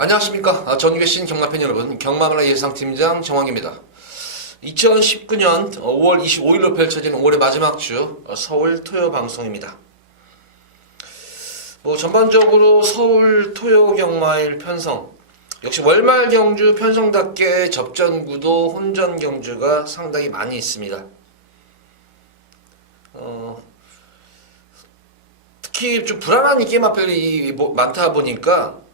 안녕하십니까. 전국의 경마팬 여러분, 경마문화 예상팀장 정황입니다. 2019년 5월 25일로 펼쳐지는 올해 마지막 주 서울 토요 방송입니다. 전반적으로 서울 토요 경마일 편성, 역시 월말 경주 편성답게 접전구도 혼전 경주가 상당히 많이 있습니다. 특히 좀 불안한 게임마필이 많다 보니까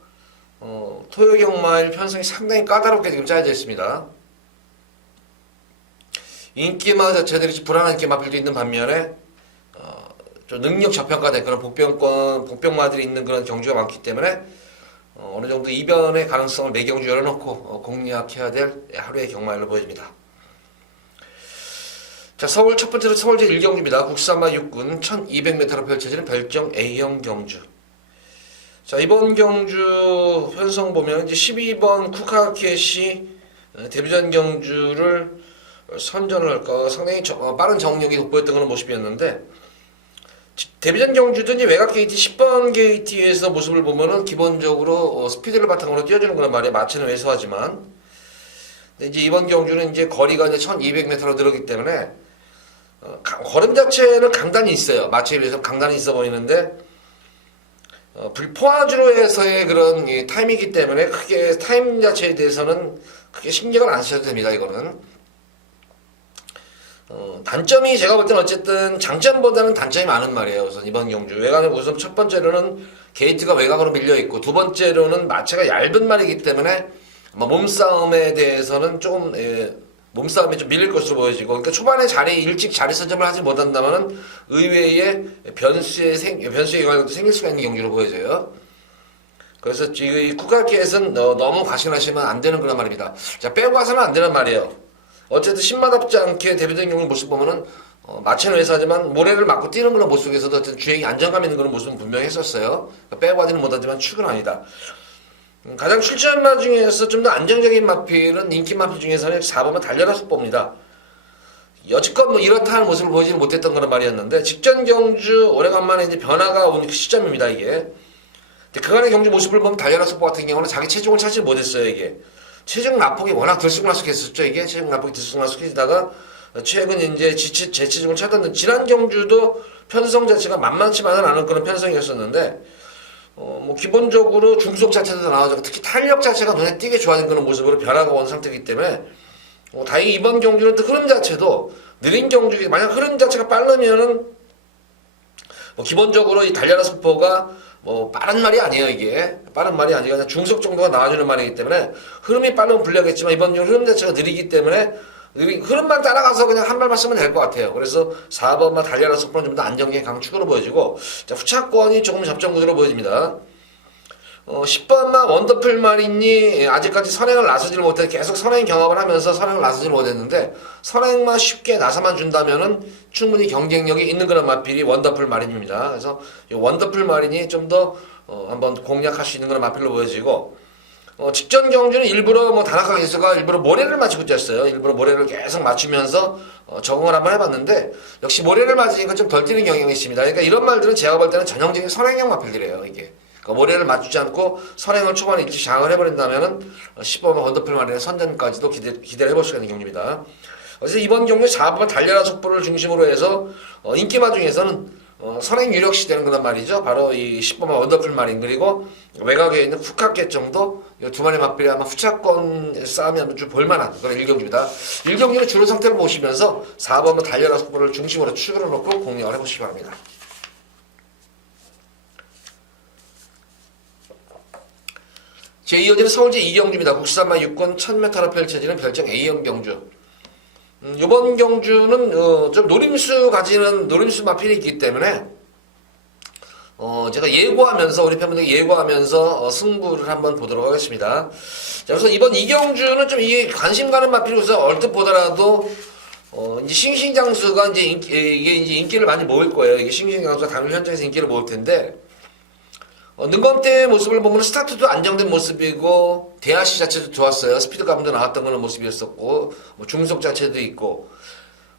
토요 경마일 편성이 상당히 까다롭게 지금 짜여져 있습니다. 인기마 자체들이 불안한 게임마필도 있는 반면에 좀 능력 저평가된 그런 복병마들이 있는 그런 경주가 많기 때문에 어느 정도 이변의 가능성을 매경주 열어놓고 공략해야 될 하루의 경마일로 보여집니다. 자, 서울 첫 번째로 서울제 1경주입니다. 국산마 6군 1200m로 펼쳐지는 별정 A형 경주. 자, 이번 경주 편성 보면 이제 12번 쿠카켓이 데뷔전 경주를 선전을 할까 상당히 빠른 정력이 돋보였던 그런 모습이었는데, 데뷔전 경주도 이제 외곽 게이트 10번 게이트에서 모습을 보면은 기본적으로 스피드를 바탕으로 뛰어주는 거란 말이에요. 마체는 왜소하지만. 근데 이제 이번 경주는 이제 거리가 이제 1200m로 들어오기 때문에 걸음 자체는 강단이 있어요. 마체에 비해서 강단이 있어 보이는데, 불포화주로에서의 그런 타임이기 때문에 크게 타임 자체에 대해서는 크게 신경을 안 쓰셔도 됩니다. 이거는 단점이 제가 볼 때는 어쨌든 장점보다는 단점이 많은 말이에요. 우선 이번 경주 외곽은 우선 첫 번째로는 게이트가 외곽으로 밀려 있고, 두 번째로는 마체가 얇은 말이기 때문에 몸싸움에 대해서는 조금 몸싸움이 좀 밀릴 것으로 보여지고, 그러니까 초반에 일찍 자리 선점을 하지 못한다면은 의외의 변수의 영향도 생길 수가 있는 경기로 보여져요. 그래서 지금 이 쿠카켓은 너무 과신하시면 안 되는 그런 말입니다. 자, 빼고 가서는 안 되는 말이에요. 어쨌든 신맛없지 않게 데뷔된 경기 모습 보면은 마체는 회사지만 모래를 맞고 뛰는 그런 모습에서도 어쨌든 주행이 안정감 있는 그런 모습은 분명히 했었어요. 그러니까 빼고 가지는 못하지만 축은 아니다. 가장 출전한 마 중에서 좀 더 안정적인 마필은 인기 마필 중에서는 4번은 달려라 속보입니다. 여지껏 이렇다 하는 모습을 보이지는 못했던 그런 말이었는데, 직전 경주 오래간만에 이제 변화가 오는 그 시점입니다. 이게 그간의 경주 모습을 보면 달려라 속보 같은 경우는 자기 체중을 찾지 못했어요. 이게 체중 낙폭이 워낙 들쑥날쑥했었죠. 이게 체중 낙폭이 들쑥날쑥해지다가 최근 이제 제 체중을 찾았는데, 지난 경주도 편성 자체가 만만치만은 않은 그런 편성이었었는데, 기본적으로 중속 자체도 나와서 특히 탄력 자체가 눈에 띄게 좋아진 그런 모습으로 변화가 온 상태이기 때문에 다행히 이번 경주는 또 흐름 자체도 느린 경주기, 만약 흐름 자체가 빠르면은 기본적으로 이 달려라 속보가 빠른 말이 아니에요. 이게 빠른 말이 아니라 그냥 중속 정도가 나와주는 말이기 때문에 흐름이 빠르면 불리하겠지만, 이번 경우 흐름 자체가 느리기 때문에 흐름만 따라가서 그냥 한 발만 쓰면 될 것 같아요. 그래서 4번만 달려라 속보는 좀 더 안정적인 강축으로 보여지고, 자, 후차권이 조금 접전 구도로 보여집니다. 10번만 원더풀 마린이 아직까지 선행을 나서지를 못해 계속 선행 경험을 하면서 선행을 나서지를 못했는데, 선행만 쉽게 나서만 준다면은 충분히 경쟁력이 있는 그런 마필이 원더풀 마린입니다. 그래서 이 원더풀 마린이 좀 더 한번 공략할 수 있는 그런 마필로 보여지고, 직전 경주는 일부러 다나카 기수가 일부러 모래를 맞추고 뛰었어요. 일부러 모래를 계속 맞추면서 적응을 한번 해봤는데, 역시 모래를 맞으니까 좀 덜 뛰는 경향이 있습니다. 그러니까 이런 말들은 제가 볼 때는 전형적인 선행형 마필들이에요. 이게 그러니까 모래를 맞추지 않고 선행을 초반에 일찍 장을 해버린다면은 10번 원더풀 마린의 선전까지도 기대를 해볼 수가 있는 경기입니다. 그래서 이번 경주 4번 달려라 속보를 중심으로 해서 인기마 중에서는 선행 유력시 되는 그런 말이죠. 바로 이 10번만 원더풀 마린, 그리고 외곽에 있는 후카켓 정도, 이 두 마리 마필이 아마 후차권 싸움이 한번 좀 볼만한 그런 1경기입니다. 1경기는 주로 상태를 보시면서 4번만 달려라 속보를 중심으로 추구를 놓고 공략을 해보시기 바랍니다. 제2호지는 서울제 2경주입니다. 국산마 6군 1000m로 펼쳐지는 별정 A형 경주. 이번 경주는 좀 노림수 마필이 있기 때문에 제가 예고하면서 우리 팬분들께 예고하면서 승부를 한번 보도록 하겠습니다. 자, 그래서 이번 이 경주는 좀 이게 관심 가는 마필로서 얼뜻 보더라도 이제 싱싱장수가 이게 이제 인기를 많이 모을 거예요. 이게 싱싱장수가 당일 현장에서 인기를 모을 텐데, 능검대의 모습을 보면 스타트도 안정된 모습이고, 대하시 자체도 좋았어요. 스피드감도 나왔던 그런 모습이었었고, 중속 자체도 있고.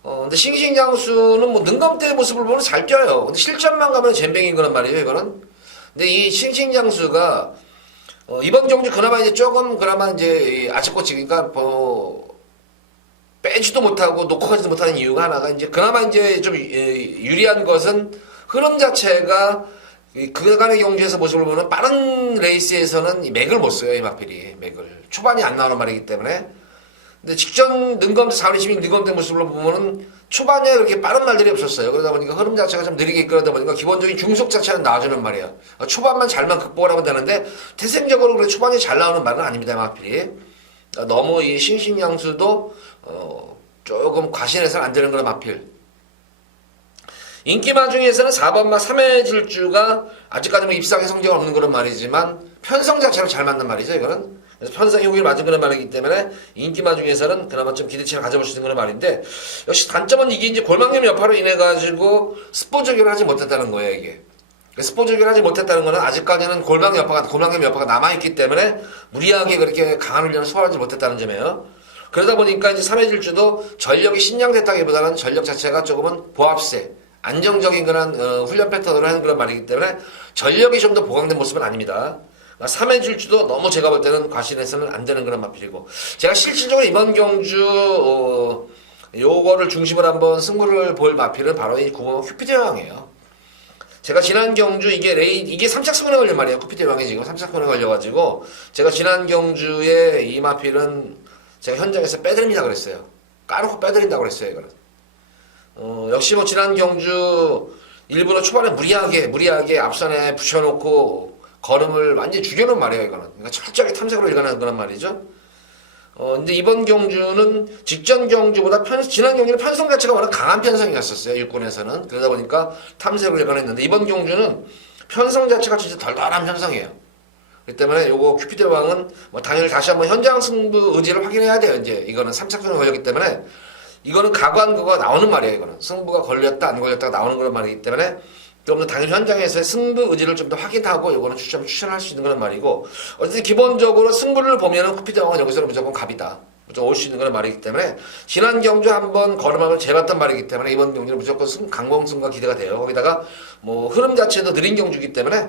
근데 싱싱장수는 능검대의 모습을 보면 잘 뛰어요. 근데 실전만 가면 젬병인 거란 말이에요, 이거는. 근데 이 싱싱장수가 이번 경주 그나마 이제 조금 그나마 이제 아직까지 그러니까 뭐 빼지도 못하고 놓고 가지도 못하는 이유가 하나가 이제 그나마 이제 좀 유리한 것은 흐름 자체가 그간의 경주에서 모습을 보면 빠른 레이스에서는 맥을 못 써요. 이 마필이 맥을 초반이 안 나오는 말이기 때문에. 근데 직전 능검대 4월 20일 능검대 모습을 보면은 초반에 그렇게 빠른 말들이 없었어요. 그러다 보니까 흐름 자체가 좀 느리게 이끌어다 보니까 기본적인 중속 자체는 나와주는 말이에요. 초반만 잘만 극복을 하면 되는데 태생적으로 그래 초반이 잘 나오는 말은 아닙니다. 마필이 너무 이 싱싱양수도 조금 과신해서는 안 되는 그런 마필. 인기마 중에서는 4번마 3회 질주가 아직까지 뭐 입상의 성적이 없는 그런 말이지만 편성 자체로 잘 맞는 말이죠. 이거는 그래서 편성이 후기를 맞은 그런 말이기 때문에 인기마 중에서는 그나마 좀 기대치를 가져볼 수 있는 그런 말인데 역시 단점은 이게 이제 골망염 여파로 인해 가지고 스포 적용을 하지 못했다는 거예요. 이게 스포 적용을 하지 못했다는 거는 아직까지는 골망염 여파가 남아있기 때문에 무리하게 그렇게 강한 훈련을 소화하지 못했다는 점이에요. 그러다 보니까 이제 3회 질주도 전력이 신장됐다기보다는 전력 자체가 조금은 보합세 안정적인 그런 훈련 패턴으로 하는 그런 말이기 때문에 전력이 좀 더 보강된 모습은 아닙니다. 3회 질주도 너무 제가 볼 때는 과신해서는 안 되는 그런 마필이고 제가 실질적으로 이번 경주 요거를 중심으로 한번 승부를 볼 마필은 바로 이 9번 큐피드 여왕이에요. 제가 지난 경주 이게 3착승원에 걸린 말이에요. 큐피드 여왕이 지금 3착승원에 걸려가지고 제가 지난 경주에 이 마필은 제가 현장에서 빼드립니다 그랬어요. 까놓고 빼드린다고 그랬어요. 이거는 역시 뭐 지난 경주 일부러 초반에 무리하게 앞선에 붙여놓고 걸음을 완전히 죽여놓은 말이에요. 이거는 그러니까 철저하게 탐색으로 일관하는 그런 말이죠. 근데 이번 경주는 직전 경주보다 지난 경주는 편성 자체가 워낙 강한 편성이었었어요. 육군에서는. 그러다 보니까 탐색으로 일관했는데 이번 경주는 편성 자체가 진짜 덜덜한 편성이에요. 그렇기 때문에 요거 큐피드 왕은 뭐 당연히 다시 한번 현장 승부 의지를 확인해야 돼요. 이제 이거는 3착승에 걸렸기 때문에 이거는 가관거가 나오는 말이에요. 이거는 승부가 걸렸다 안 걸렸다가 나오는 그런 말이기 때문에 좀 더 당일 현장에서의 승부 의지를 좀 더 확인하고 이거는 추천할 수 있는 그런 말이고 어쨌든 기본적으로 승부를 보면은 큐피드 왕은 여기서는 무조건 갑이다. 무조건 올 수 있는 그런 말이기 때문에 지난 경주 한번 걸음함을 재봤단 말이기 때문에 이번 경주는 무조건 강공승과 기대가 돼요. 거기다가 뭐 흐름 자체도 느린 경주이기 때문에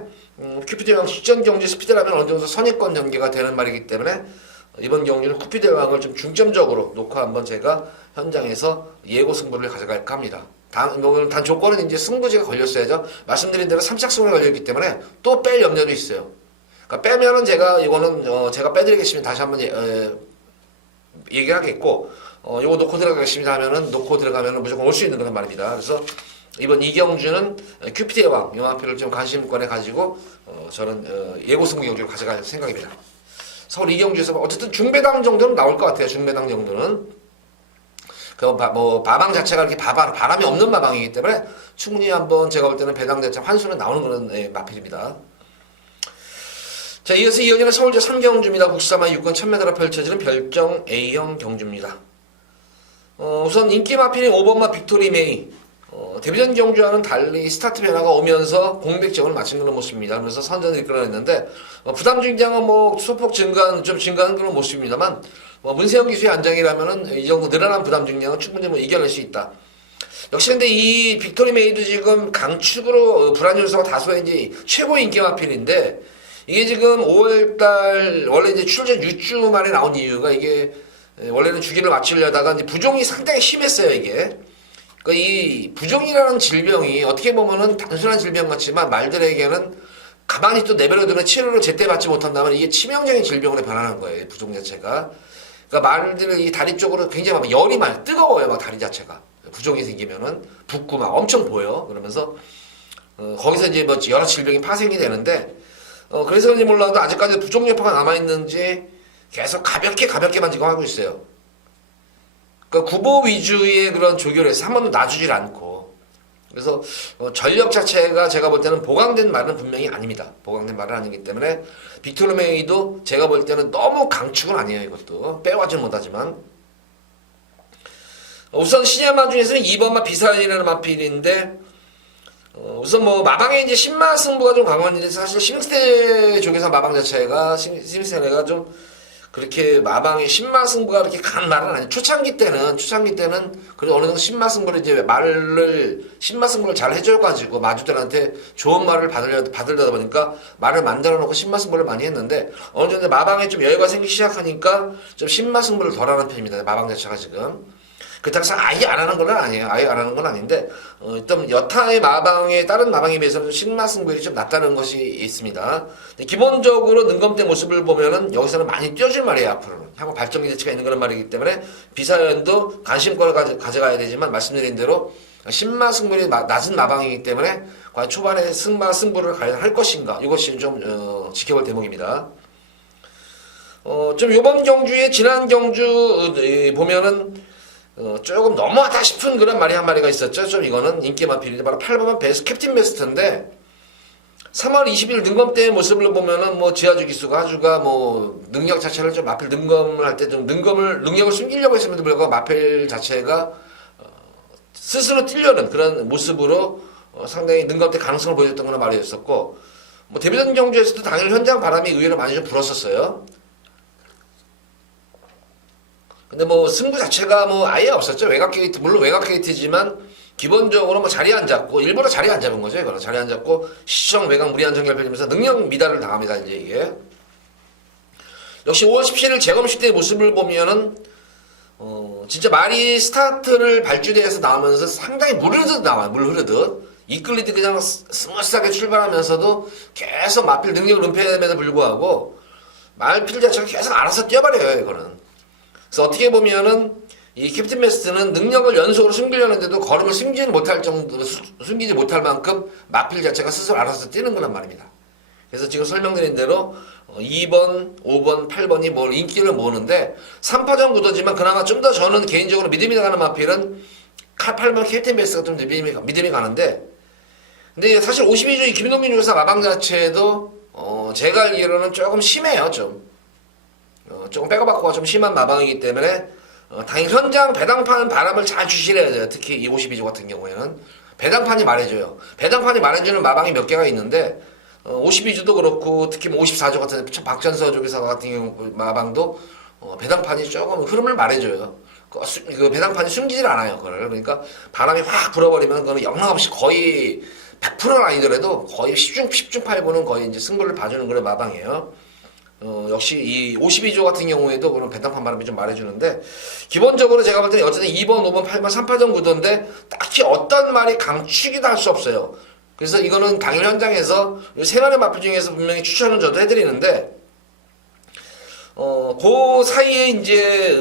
큐피드 왕 직전 경주 스피드라면 어느 정도 선입권 전개가 되는 말이기 때문에 이번 경주는 큐피드 왕을 좀 중점적으로 놓고 한번 제가 현장에서 예고 승부를 가져갈까 합니다. 단 조건은 이제 승부지가 걸렸어야죠. 말씀드린 대로 3착승에 걸렸기 때문에 또 뺄 염려도 있어요. 그러니까 빼면은 제가 이거는 제가 빼드리겠습니다. 다시 한번 얘기하겠고 이거 놓고 들어가겠습니다 하면은 놓고 들어가면은 무조건 올 수 있는 그런 말입니다. 그래서 이번 이경주는 큐피드의 왕 영화표를 좀 관심권에 가지고 저는 예고 승부 경주를 가져갈 생각입니다. 서울 이경주에서 어쨌든 중배당 정도는 나올 것 같아요. 중배당 정도는. 뭐 마방 자체가 이렇게 바람이 없는 마방이기 때문에 충분히 한번 제가 볼 때는 배당 자체 환수는 나오는 그런 마필입니다. 자, 이어서 이어지는 서울제 3경주입니다. 국수사마 6권 1000m로 펼쳐지는 별정 A형 경주입니다. 우선 인기 마필인 5번마 빅토리 메이 데뷔전 경주와는 달리 스타트 변화가 오면서 공백점을 맞춘 그런 모습입니다. 그래서 선전을 이끌어냈는데 부담 중장은 뭐 소폭 증가한 그런 모습입니다만 문세영 기수의 안장이라면은 이 정도 늘어난 부담 중량은 충분히 뭐 이겨낼 수 있다. 역시 근데 이 빅토리 메이도 지금 강축으로 불안 요소가 다소의 이제 최고 인기 마필인데 이게 지금 5월달 원래 이제 출전 6주 만에 나온 이유가 이게 원래는 주기를 마치려다가 이제 부종이 상당히 심했어요 이게. 그러니까 이 부종이라는 질병이 어떻게 보면은 단순한 질병 같지만 말들에게는 가만히 또 내버려두면 치료를 제때 받지 못한다면 이게 치명적인 질병으로 변하는 거예요 부종 자체가. 그러니까 말들은 이 다리 쪽으로 굉장히 막 열이 많이 뜨거워요 막 다리 자체가. 부종이 생기면은 붓고 막 엄청 보여. 그러면서 거기서 이제 뭐 여러 질병이 파생이 되는데 그래서 그런지 몰라도 아직까지 부종 여파가 남아있는지 계속 가볍게만 지금 하고 있어요. 그러니까 구보 위주의 그런 조결에서 한 번도 놔주질 않고 그래서 전력 자체가 제가 볼 때는 보강된 말은 분명히 아닙니다. 보강된 말은 아니기 때문에 빅토르메이도 제가 볼 때는 너무 강축은 아니에요. 이것도 빼와지는 못하지만 우선 시냐마 중에서는 2번마 비사연이라는 마필인데 우선 뭐 마방에 이제 신마 승부가 좀 강한데 사실 시믹스테 쪽에서 마방 자체가 시믹스테가 좀 그렇게 마방의 신마승부가 그렇게 간 말은 아니에요. 초창기 때는 그래도 어느 정도 신마승부를 이제 신마승부를 잘 해줘가지고 마주들한테 좋은 말을 받으려다 보니까 말을 만들어 놓고 신마승부를 많이 했는데 어느 정도 마방에 좀 여유가 생기기 시작하니까 좀 신마승부를 덜 하는 편입니다. 마방 자체가 지금. 그렇다고 해서 아예 안 하는 건 아니에요. 아예 안 하는 건 아닌데, 일단 여타의 마방에, 다른 마방에 비해서는 신마승부율이 좀 낮다는 것이 있습니다. 기본적으로 능검대 모습을 보면은 여기서는 많이 띄워줄 말이에요, 앞으로는. 향후 발전 기대치가 있는 그런 말이기 때문에 비사연도 관심권을 가져가야 되지만 말씀드린 대로 신마승부율이 낮은 마방이기 때문에 과연 초반에 승부를 과연 할 것인가, 이것이 좀, 지켜볼 대목입니다. 좀 요번 경주에 지난 경주 보면은 조금 너무하다 싶은 그런 말이 한 마리가 있었죠. 좀 이거는 인기 마필인데 바로 8번만 캡틴 베스트인데 3월 20일 능검대의 모습을 보면은 뭐 지하주 기수가 하주가 뭐 능력 자체를 좀 마필 능검을 할 때 좀 능력을 숨기려고 했음에도 불구하고 마필 자체가 스스로 뛰려는 그런 모습으로 상당히 능검대 가능성을 보여줬던 그런 말이었었고 뭐 데뷔전 경주에서도 당일 현장 바람이 의외로 많이 좀 불었었어요. 근데 뭐 승부 자체가 뭐 아예 없었죠. 외곽 게이트, 물론 외곽 게이트지만 기본적으로 뭐 자리 안 잡고 일부러 자리 안 잡은 거죠. 이거는 자리 안 잡고 시청 외곽 무리한 정결편이면서 능력 미달을 당합니다. 이제 이게 역시 5월 17일 재검식 때의 모습을 보면은 진짜 말이 스타트를 발주대에서 나오면서 상당히 물 흐르듯 나와요. 물 흐르듯 이끌리듯 그냥 스무스하게 출발하면서도 계속 마필 능력 은폐임에도 불구하고 말필 자체가 계속 알아서 뛰어버려요. 이거는. 그래서 어떻게 보면은 이 캡틴 베스트는 능력을 연속으로 숨기려는데도 걸음을 숨기지 못할 정도로 숨기지 못할 만큼 마필 자체가 스스로 알아서 뛰는 거란 말입니다. 그래서 지금 설명드린 대로 2번, 5번, 8번이 뭘 인기를 모으는데 3파전 구도지만 그나마 좀 더 저는 개인적으로 믿음이 가는 마필은 8번 캡틴 베스트가 좀 믿음이 가는데 근데 사실 52주 김동민 조사 마방 자체도 제가 알기로는 조금 심해요. 조금 백업받고가 좀 심한 마방이기 때문에 당일 현장 배당판 바람을 잘 주시해야 돼요. 특히 이 52조 같은 경우에는 배당판이 말해줘요. 배당판이 말해주는 마방이 몇 개가 있는데 52조도 그렇고 특히 뭐 54조 같은 박전서 조교사 같은 경우 마방도 배당판이 조금 흐름을 말해줘요. 그 배당판이 숨기질 않아요. 그걸 그러니까 바람이 확 불어버리면 그거는 영락없이 거의 100%는 아니더라도 거의 10중 8구는 거의 이제 승부를 봐주는 그런 마방이에요. 역시 이 52조 같은 경우에도 그런 배당판 바람이 좀 말해주는데 기본적으로 제가 볼 때는 어쨌든 2번, 5번, 8번, 3파전 구도인데 딱히 어떤 말이 강축이다 할 수 없어요. 그래서 이거는 당일 현장에서 세 마리 마필 중에서 분명히 추천은 저도 해드리는데 그 사이에 이제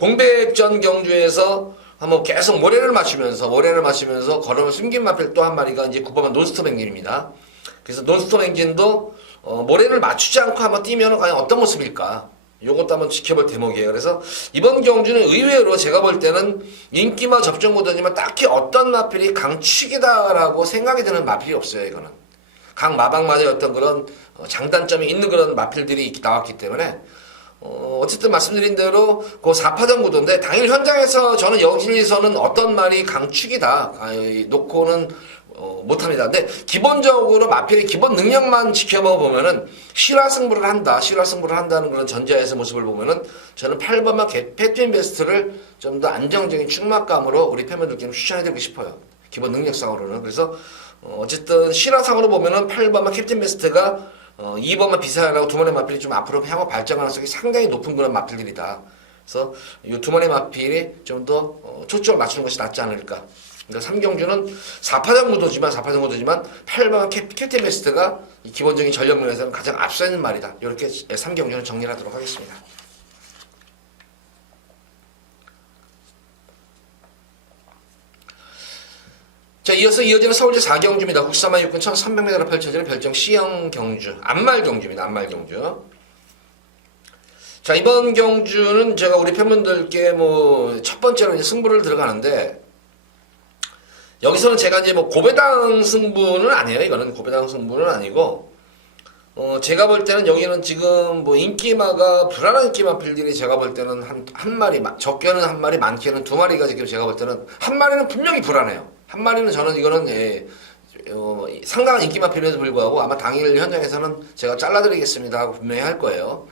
공백전 경주에서 한번 계속 모래를 맞추면서 걸음을 숨긴 마필 또 한 마리가 이제 9번만 논스톱 엔진입니다. 그래서 논스톱 엔진도 모래를 맞추지 않고 한번 뛰면 과연 어떤 모습일까? 요것도 한번 지켜볼 대목이에요. 그래서 이번 경주는 의외로 제가 볼 때는 인기마 접종 구도지만 딱히 어떤 마필이 강축이다라고 생각이 드는 마필이 없어요. 이거는 각 마방마다의 어떤 그런 장단점이 있는 그런 마필들이 나왔기 때문에 어쨌든 말씀드린 대로 그 4파전 구도인데 당일 현장에서 저는 여기서는 어떤 말이 강축이다 놓고는 못합니다. 근데 기본적으로 마필의 기본 능력만 지켜보면은 실화 승부를 한다는 그런 전제에서 모습을 보면은 저는 8번만 캡틴 베스트를 좀 더 안정적인 충막감으로 우리 팬분들께 추천해드리고 싶어요. 기본 능력상으로는. 그래서 어쨌든 실화상으로 보면은 8번만 캡틴 베스트가 2번만 비사연하고 두 마리 마필이 좀 앞으로 향후 발전 가능성이 상당히 높은 그런 마필들이다. 그래서 이 두 마리 마필이 좀 더 초점을 맞추는 것이 낫지 않을까. 그러니까 3경주는 4파전 구도지만 8번 캡틴 베스트가 이 기본적인 전력 면에서는 가장 앞서 있는 말이다. 이렇게 3경주는 정리를 하도록 하겠습니다. 자, 이어서 이어지는 서울제 4경주입니다. 국사만 육군 1300m로 펼쳐지는 별정 C형 경주, 안말 경주입니다. 안말 경주. 자, 이번 경주는 제가 우리 팬분들께 뭐 첫 번째로 이제 승부를 들어가는데 여기서는 제가 이제 뭐 고배당 승부는 아니에요. 이거는 고배당 승부는 아니고 제가 볼 때는 여기는 지금 뭐 인기마가 불안한 인기마 필들이 제가 볼 때는 한 마리 적게는 한 마리 많게는 두 마리가 지금 제가 볼 때는 한 마리는 분명히 불안해요. 한 마리는 저는 이거는 상당한 인기마 필에도 불구하고 아마 당일 현장에서는 제가 잘라드리겠습니다 하고 분명히 할 거예요.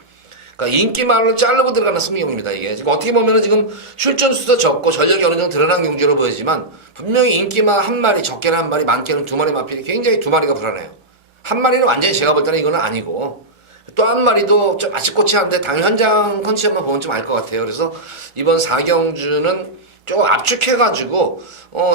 그러니까 인기말로 자르고 들어가는 승부경주입니다. 이게 지금 어떻게 보면은 지금 출전 수도 적고 전력이 어느 정도 드러난 경주로 보이지만 분명히 인기말 한 마리, 적게는 한 마리, 많게는 두 마리 마필이 굉장히 두 마리가 불안해요. 한 마리는 완전히 제가 볼 때는 이거는 아니고 또 한 마리도 좀 아치꼬치한데 당일 현장 컨디션만 보면 좀 알 것 같아요. 그래서 이번 4경주는 조금 압축해가지고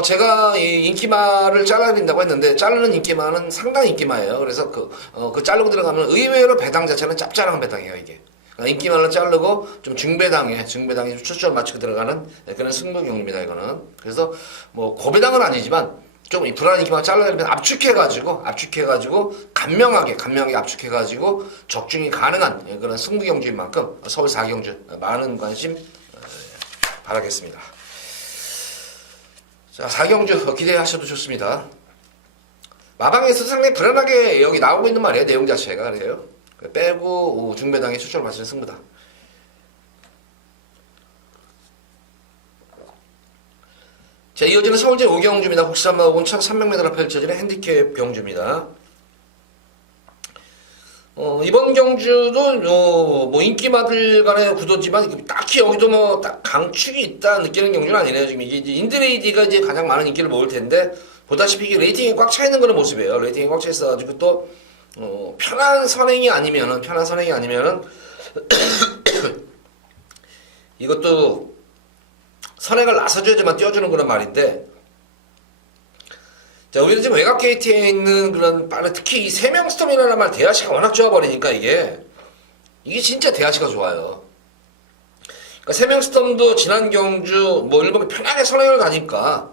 제가 이 인기말을 잘라야 된다고 했는데 자르는 인기말은 상당히 인기말이에요. 그래서 그 자르고 들어가면 의외로 배당 자체는 짭짤한 배당이에요 이게. 그러니까 인기말로 자르고 좀 중배당에 좀 초점 맞추고 들어가는 그런 승부경입니다 이거는. 그래서 뭐 고배당은 아니지만 좀 이 불안한 인기만 잘라내면 압축해가지고 간명하게 압축해가지고 적중이 가능한 그런 승부경주인 만큼 서울 4경주 많은 관심 바라겠습니다. 자, 4경주 기대하셔도 좋습니다. 마방에서 상당히 불안하게 여기 나오고 있는 말이에요. 내용 자체가. 그래요. 빼고 중배당에 초점을 맞추는 승부다. 자, 이어지는 서울제 5경주입니다. 국산마옥은 1300m로 펼쳐지는 핸디캡 경주입니다. 이번 경주도 뭐 인기마들 간의 구도지만 딱히 여기도 뭐 딱 강축이 있다 느끼는 경주는 아니네요. 지금 이게 이제 인드레이디가 이제 가장 많은 인기를 먹을 텐데 보다시피 이게 레이팅이 꽉 차 있는 그런 모습이에요. 레이팅이 꽉 차 있어가지고 또 편한 선행이 아니면은 이것도 선행을 나서줘야지만 띄워주는 그런 말인데, 자, 우리도 지금 외곽 게이트에 있는 그런 빠른, 특히 이 세명스톰이라는 말 대하시가 워낙 좋아버리니까 이게 진짜 대하시가 좋아요. 그러니까 세명스톰도 지난 경주 뭐 일본이 편하게 선행을 가니까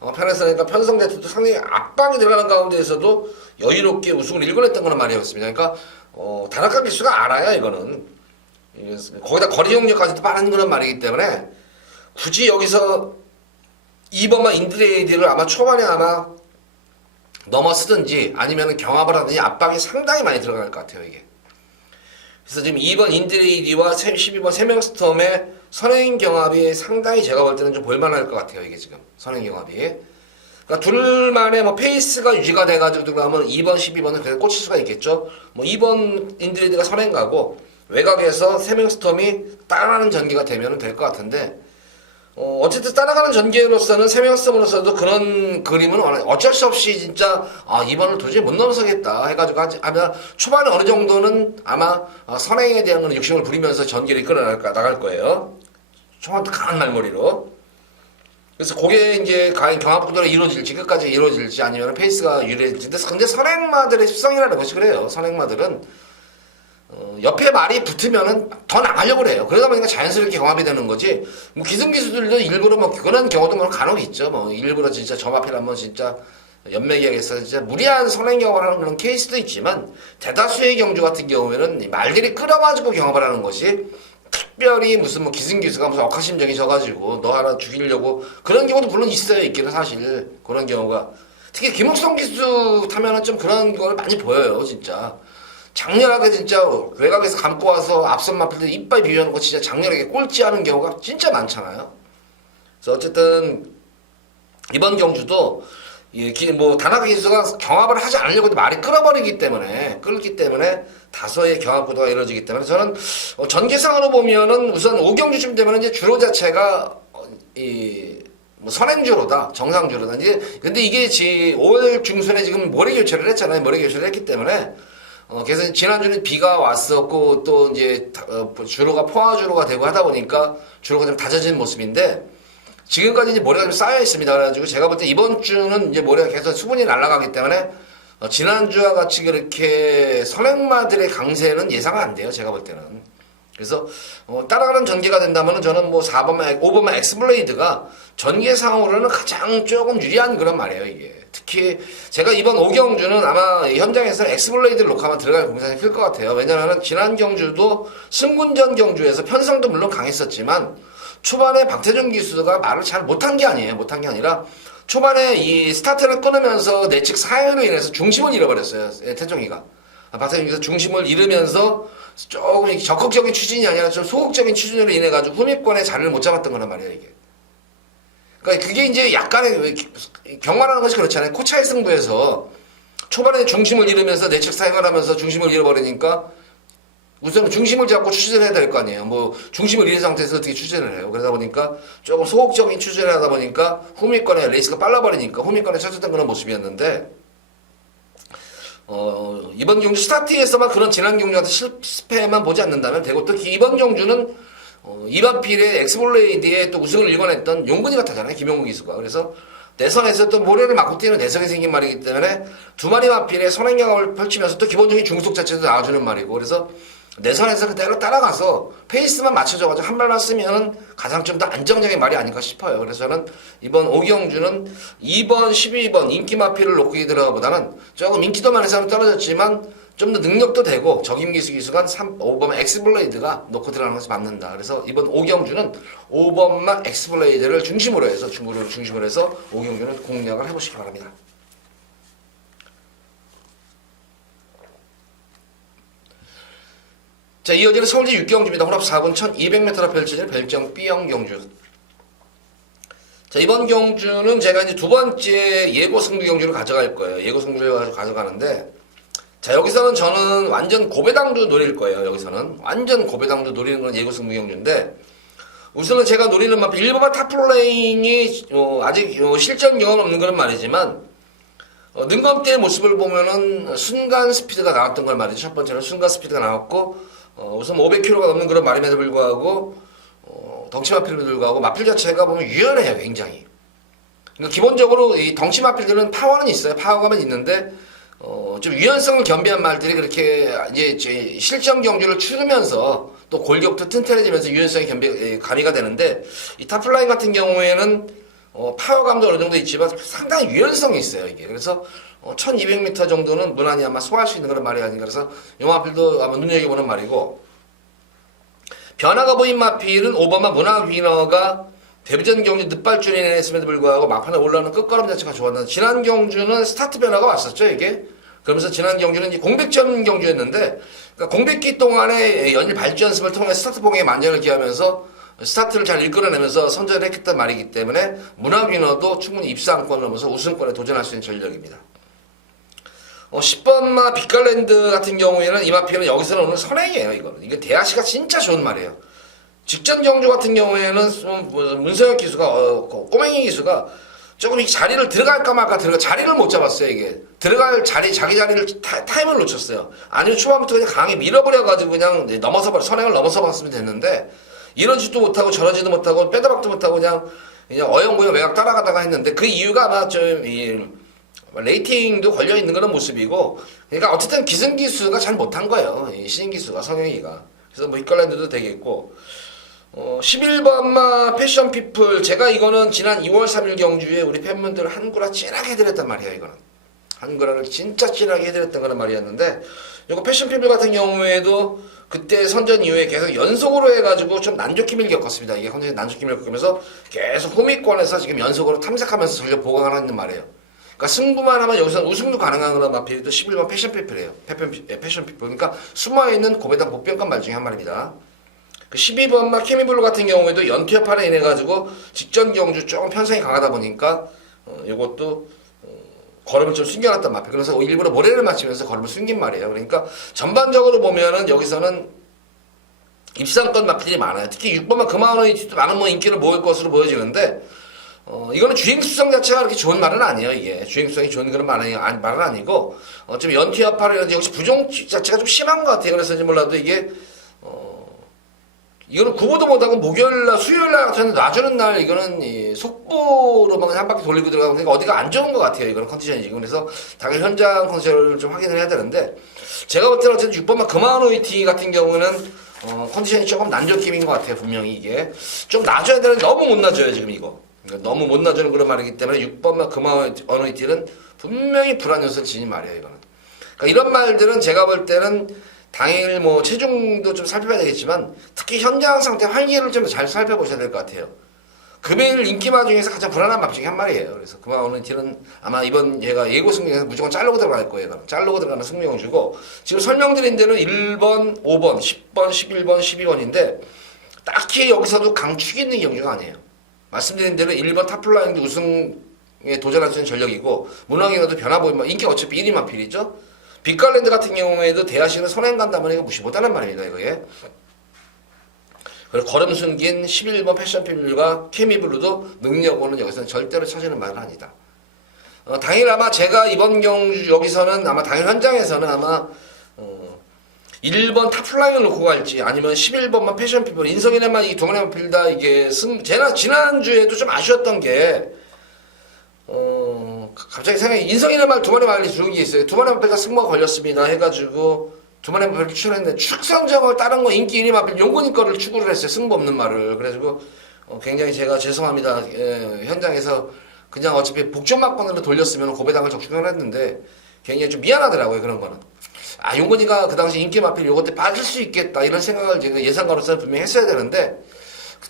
편하게 선행니까 편성대트도 상당히 압박이 들어가는 가운데에서도 여유롭게 우승을 일궈냈던 거란 말이었습니다. 그러니까 다나카 기수가 알아요 이거는. 거기다 거리 경력까지도 빠른 그런 말이기 때문에 굳이 여기서 2번만 인드레이디를 아마 초반에 아마 넘어쓰든지 아니면 경합을 하든지 압박이 상당히 많이 들어갈 것 같아요 이게. 그래서 지금 2번 인드레이디와 12번 세명스톰의 선행 경합이 상당히 제가 볼 때는 좀 볼만할 것 같아요 이게 지금 선행 경합이. 그러니까 둘만의 뭐 페이스가 유지가 돼가지고 들어가면 2번 12번은 그래도 꽂힐 수가 있겠죠. 뭐 2번 인드레이디가 선행 가고 외곽에서 세명스톰이 따라가는 전개가 되면 될 것 같은데, 어쨌든 따라가는 전개로서는 세명스톰으로서도 그런 그림은 어쩔 수 없이 진짜 이번을 도저히 못 넘어서겠다 해가지고 하면 초반에 어느 정도는 아마 선행에 대한 건 욕심을 부리면서 전개를 이끌어 나갈 거예요. 초반부터 강한 말머리로. 그래서 그게 이제 과연 경합구도로 이루어질지 끝까지 이루어질지 아니면 페이스가 유리해질지. 근데 선행마들의 습성이라는 것이 그래요. 선행마들은 옆에 말이 붙으면은 더 나가려고 그래요. 그러다 보니까 자연스럽게 경합이 되는 거지. 뭐 기승기수들도 일부러 뭐 그런 경우도 뭐 간혹 있죠. 뭐 일부러 진짜 점 앞에 한번 진짜 연맹이야기해서 진짜 무리한 선행 경합을 하는 그런 케이스도 있지만 대다수의 경주 같은 경우에는 말들이 끌어가지고 경합을 하는 것이, 특별히 무슨 뭐 기승기수가 무슨 억하심정이 져가지고 너 하나 죽이려고 그런 경우도 물론 있어요. 있기는 사실 그런 경우가. 특히 김옥성 기수 타면은 좀 그런 걸 많이 보여요. 진짜. 장렬하게 진짜 외곽에서 감고 와서 앞선 마필 때 이빨 비벼놓고 진짜 장렬하게 꼴찌하는 경우가 진짜 많잖아요. 그래서 어쨌든 이번 경주도 뭐 다나카 기수가 경합을 하지 않으려고 말이 끌기 때문에 다소의 경합 구도가 이루어지기 때문에 저는 전개상으로 보면은 우선 5경주쯤 되면 이제 주로 자체가 뭐 선행주로다, 정상주로다. 이제 근데 이게 5월 중순에 지금 모래 교체를 했잖아요. 모래 교체를 했기 때문에. 그래서 지난주는 비가 왔었고 또 이제 주로가 포화주로가 되고 하다 보니까 주로가 좀 다져진 모습인데, 지금까지 이제 모래가 좀 쌓여 있습니다. 그래가지고 제가 볼 때 이번 주는 이제 모래가 계속 수분이 날아가기 때문에 지난주와 같이 그렇게 선행마들의 강세는 예상 안 돼요. 제가 볼 때는. 그래서 따라가는 전개가 된다면 저는 뭐 5번만 엑스블레이드가 전개상으로는 가장 조금 유리한 그런 말이에요 이게. 특히 제가 이번 5경주는 아마 현장에서 엑스블레이드를 녹화하면 들어갈 공산이 클 것 같아요. 왜냐하면 지난 경주도 승군전 경주에서 편성도 물론 강했었지만 초반에 박태준 기수가 말을 잘 못한 게 아니에요. 못한 게 아니라 초반에 이 스타트를 끊으면서 내측 사연으로 인해서 중심을 잃어버렸어요. 태종이가. 박태준 기수 중심을 잃으면서 조금 적극적인 추진이 아니라 좀 소극적인 추진으로 인해 가지고 후미권에 자리를 못 잡았던 거란 말이에요 이게. 그러니까 그게 이제 약간의 경마라는 것이 그렇잖아요. 코차의 승부에서 초반에 중심을 잃으면서 내측 사용을 하면서 중심을 잃어버리니까 우선 중심을 잡고 추진을 해야 될 거 아니에요. 뭐 중심을 잃은 상태에서 어떻게 추진을 해요. 그러다 보니까 조금 소극적인 추진을 하다 보니까 후미권에 레이스가 빨라버리니까 후미권에 쳐졌던 그런 모습이었는데 이번 경주 스타트에서만 그런 지난 경주 같은 실패만 보지 않는다면 되고, 또 이번 경주는 이반필의 엑스블레이드에 또 우승을 일궈냈던 용근이 같았잖아요, 김용국 기수가. 그래서 내선에서 또 모래를 맞고 뛰는 내성이 생긴 말이기 때문에 두 마리 마필의 선행경을 펼치면서 또 기본적인 중속 자체도 나와주는 말이고, 그래서 내선에서 그대로 따라가서 페이스만 맞춰줘가지고 한 발만 쓰면 가장 좀 더 안정적인 말이 아닐까 싶어요. 그래서 저는 이번 오경주는 2번, 12번 인기 마필을 놓고 들어가보다는 조금 인기도 많은 사람 떨어졌지만 좀 더 능력도 되고 적임기수 기수가 5번 엑스블레이드가 놓고 들어가는 것이 맞는다. 그래서 이번 오경주는 5번만 엑스블레이드를 중심으로 해서 중심으로 해서 오경주는 공략을 해보시기 바랍니다. 자, 이어지는 서울시 육경주입니다. 혼합 4군 1200m로 펼쳐지는 별정 B형 경주. 자, 이번 경주는 제가 이제 두 번째 예고 승부 경주를 가져갈 거예요. 예고 승부를 가져가는데, 자, 여기서는 저는 완전 고배당도 노릴 거예요. 여기서는 완전 고배당도 노리는 건 예고 승부 경주인데, 우선은 제가 노리는 마필 1번만 탑플레인이 아직 실전 경험 없는 그런 말이지만, 능검 때의 모습을 보면은 순간 스피드가 나왔던 걸 말이죠. 첫 번째는 순간 스피드가 나왔고, 우선 500km가 넘는 그런 말임에도 불구하고 덩치 마필에도 불구하고 마필 자체가 보면 유연해요, 굉장히. 그러니까 기본적으로 이 덩치 마필들은 파워는 있어요. 파워감은 있는데 좀 유연성을 겸비한 말들이 그렇게 이제 실전 경주를 치르면서 또 골격도 튼튼해지면서 유연성이 가미가 되는데, 이 탑플라인 같은 경우에는 파워감도 어느 정도 있지만 상당히 유연성이 있어요, 이게. 그래서 1200m 정도는 무난히 아마 소화할 수 있는 그런 말이 아닌가. 그래서 이 마필도 아마 눈여겨보는 말이고, 변화가 보인 마필은 5번만 문학 위너가 데뷔전 경주 늦발줄이 했음에도 불구하고 막판에 올라오는 끝걸음 자체가 좋았는데, 지난 경주는 스타트 변화가 왔었죠, 이게. 그러면서 지난 경주는 이제 공백전 경주였는데, 그러니까 공백기 동안에 연일 발주 연습을 통해 스타트 봉에 만전을 기하면서 스타트를 잘 이끌어내면서 선전을 했던 말이기 때문에 문학 위너도 충분히 입상권을 넘어서 우승권에 도전할 수 있는 전력입니다. 10번마 빛깔랜드 같은 경우에는 이 마필은 여기서는 오늘 선행이에요. 이거 대하시가 진짜 좋은 말이에요. 직전 경주 같은 경우에는 문성혁 기수가 꼬맹이 기수가 조금 이 자리를 들어갈까 말까 자리를 못 잡았어요. 이게 들어갈 자기 자리를 타임을 놓쳤어요. 아니면 초반부터 그냥 강하게 밀어버려가지고 그냥 선행을 넘어서 봤으면 됐는데, 이러지도 못하고 저러지도 못하고 빼다박도 못하고 그냥 어영부영 외곽 따라가다가 했는데, 그 이유가 아마 좀 레이팅도 걸려있는 그런 모습이고, 그러니까 어쨌든 기승기수가 잘 못한 거예요. 신기수가, 성형이가. 그래서 뭐 휘갈랜드도 되겠고, 11번마 패션피플, 제가 이거는 지난 2월 3일 경주에 우리 팬분들 한구라 진하게 해드렸단 말이에요. 이거는 한구라를 진짜 진하게 해드렸던 그런 말이었는데, 이거 패션피플 같은 경우에도 그때 선전 이후에 계속 연속으로 해가지고 좀 난조기밀 겪었습니다. 이게 굉장히 난조기밀 겪으면서 계속 후미권에서 지금 연속으로 탐색하면서 전력 보강을 하는 말이에요. 그러니까 승부만 하면 여기서는 우승도 가능한 그런 마필도 11번 패션피플이에요. 패션피플. 그러니까 숨어있는 고배당 복병감 말 중에 한 말입니다. 그 12번마 케미블루 같은 경우에도 연투여파로 인해가지고 직전 경주 조금 편성이 강하다 보니까 이것도 걸음을 좀 숨겨놨단 마필. 그래서 일부러 모래를 맞추면서 걸음을 숨긴 말이에요. 그러니까 전반적으로 보면은 여기서는 입상권 마필이 많아요. 특히 6번마 금화원의 많은 인기를 모을 것으로 보여지는데, 이거는 주행수성 자체가 그렇게 좋은 말은 아니에요. 이게 주행수성이 좋은 그런 말은 아니고, 좀 연투여파로 역시 부종 자체가 좀 심한 것 같아요. 그래서인지 몰라도 이게 이거는 구보도 못하고 목요일날 수요일날 같은 놔주는 날 이거는 속보로만 한 바퀴 돌리고 들어가고, 그러니까 어디가 안 좋은 것 같아요. 이거는 컨디션이 지금. 그래서 당연히 현장 컨디션을 좀 확인을 해야 되는데, 제가 볼 때는 어쨌든 6번만 금화노이티 같은 경우는 컨디션이 조금 난조낌인 것 같아요. 분명히 이게 좀 놔줘야 되는데 너무 못 놔줘요 지금 이거. 그러니까 너무 못 놔주는 그런 말이기 때문에 6번만 금화노이티는 분명히 불안 요소를 지닌 말이에요. 이거는. 그러니까 이런 말들은 제가 볼 때는 당일 체중도 좀 살펴봐야 되겠지만, 특히 현장 상태 활기를 좀 잘 살펴보셔야 될 것 같아요. 금일 인기마 중에서 가장 불안한 밥 중에 한 말이에요. 그래서 금화원티는 아마 이번 얘가 예고 승리에서 무조건 자르고 들어갈 거예요. 자르고 들어가는 승리용주고, 지금 설명드린 데는 1번, 5번, 10번, 11번, 12번인데 딱히 여기서도 강축이 있는 경주가 아니에요. 말씀드린 대로 1번 탑플라인도 우승에 도전할 수 있는 전력이고, 문항이라도 변화 보이면 인기 어차피 1위 마필이죠. 빅갈랜드 같은 경우에도 대하시는 선행 간다면 이거 무시 못하는 말입니다. 이거에. 그리고 걸음 숨긴 11번 패션필과 케미블루도 능력으로는 여기서는 절대로 쳐지는 말은 아니다. 당일 아마 제가 이번 경주 여기서는 아마 당일 현장에서는 아마 1번 탑플라잉을 놓고 갈지 아니면 11번만 패션필 인성이네만 이 두 마리만 필다 이게 제가 지난주에도 좀 아쉬웠던 게 갑자기 생각이 인성이네만 두 마리 말이 들어온 게 있어요. 두 마리만 필다 승부가 걸렸습니다 해가지고 두 마리만 필 추천했는데 축성정을 다른 거 인기 1위 마필 용군이 거를 추구를 했어요. 승부 없는 말을. 그래가지고 굉장히 제가 죄송합니다. 현장에서 그냥 어차피 복전막번으로 돌렸으면 고배당을 적중을 했는데 굉장히 좀 미안하더라고요. 그런 거는. 용건이가 그 당시 인기 마필 요것 때 빠질 수 있겠다 이런 생각을 제가 예상가로서는 분명히 했어야 되는데